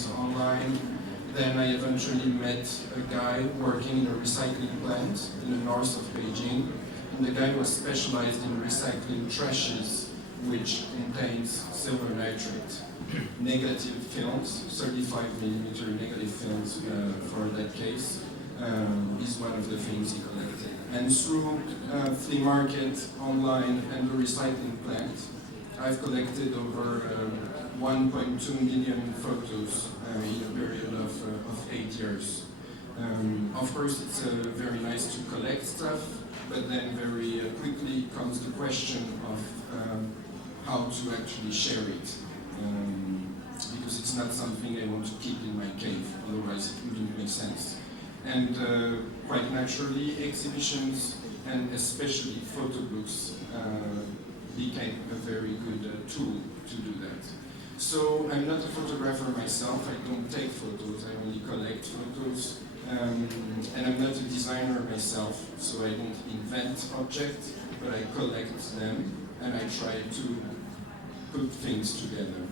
things online. Then I eventually met a guy working in a recycling plant in the north of Beijing. And the guy was specialized in recycling trashes, which contains silver nitrate. Negative films, 35mm negative films for that case, is one of the things he collected. And through flea market, online, and the recycling plant, I've collected over 1.2 million photos in a period of 8 years. Of course, it's very nice to collect stuff, but then very quickly comes the question of how to actually share it. Because it's not something I want to keep in my cave, otherwise it wouldn't make sense. And quite naturally, exhibitions and especially photo books became a very good tool to do that. So I'm not a photographer myself, I don't take photos, I only collect photos. And I'm not a designer myself, so I don't invent objects, but I collect them and I try to put things together.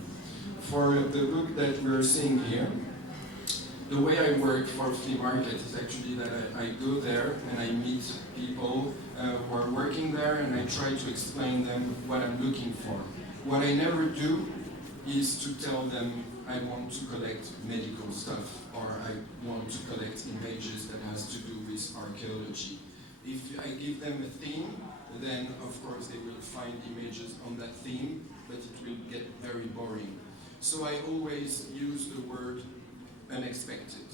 For the book that we're seeing here, the way I work for flea market is actually that I go there and I meet people who are working there and I try to explain them what I'm looking for. What I never do is to tell them I want to collect medical stuff or I want to collect images that has to do with archaeology. If I give them a theme, then of course they will find images on that theme, but it will get very boring. So I always use the word unexpected.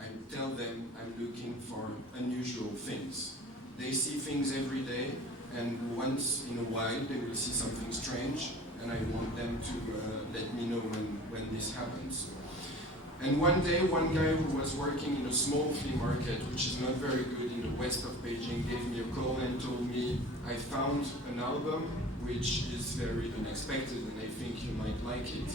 I tell them I'm looking for unusual things. They see things every day, and once in a while they will see something strange, and I want them to let me know when this happens. And one day, one guy who was working in a small flea market, which is not very good in the west of Beijing, gave me a call and told me, I found an album which is very unexpected and I think you might like it.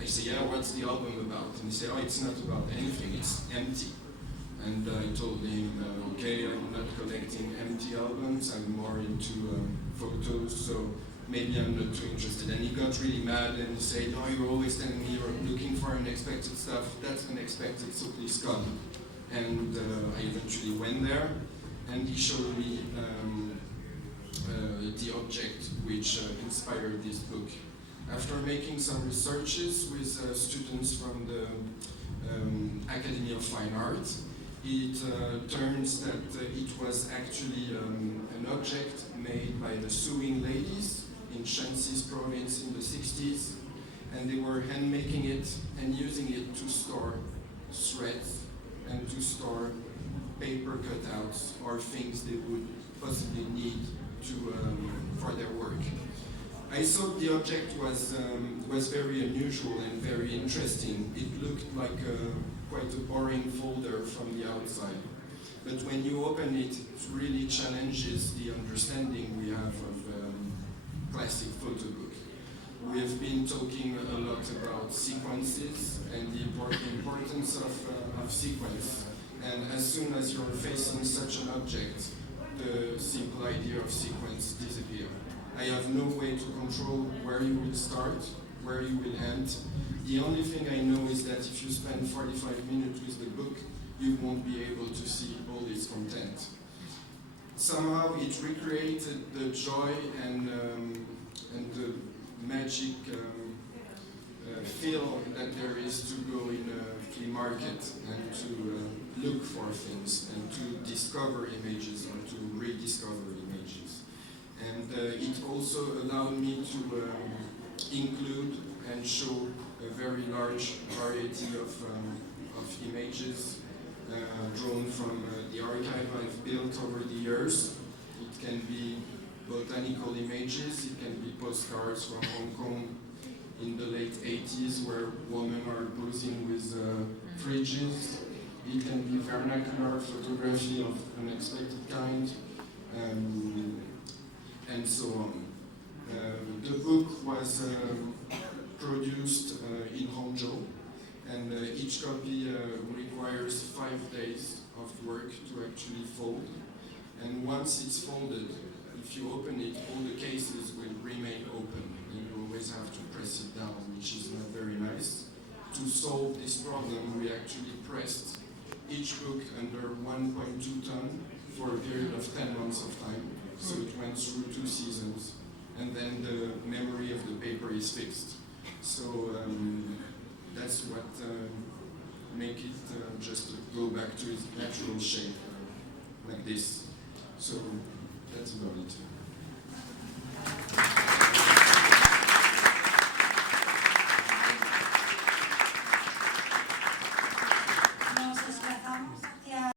I say, yeah, what's the album about? And he said, oh, it's not about anything, it's empty. And I told him, okay, I'm not collecting empty albums, I'm more into photos, so maybe I'm not too interested. And he got really mad and he said, no, you're always telling me you're looking for unexpected stuff, that's unexpected, so please come. And I eventually went there, and he showed me the object which inspired this book. After making some researches with students from the Academy of Fine Art, it turns that it was actually an object made by the Sauvin ladies in Shanxi's province in the 60s, and they were hand making it and using it to store threads and to store paper cutouts or things they would possibly need to for their work. I thought the object was very unusual and very interesting. It looked like quite a boring folder from the outside. But when you open it, it really challenges the understanding we have of classic photo book. We have been talking a lot about sequences and the importance of sequence. And as soon as you're facing such an object, the simple idea of sequence disappears. I have no way to control where you will start, where you will end. The only thing I know is that if you spend 45 minutes with the book, you won't be able to see all its content. Somehow it recreated the joy and the magic feel that there is to go in a flea market and to look for things and to discover images or to rediscover images. And it also allowed me to include and show a very large variety of images drawn from the archive I've built over the years. It can be botanical images, it can be postcards from Hong Kong in the late 80s where women are posing with fridges. It can be vernacular photography of unexpected kind, and so on. The book was produced in Hangzhou, and each copy requires 5 days of work to actually fold. And once it's folded, if you open it, all the cases will remain open. And you always have to press it down, which is not very nice. To to solve this problem, we actually pressed each book under 1.2 ton for a period of 10 months of time. So it went through 2 seasons. And then the memory of the paper is fixed. So that's what make it just go back to its natural shape, like this. So that's about it.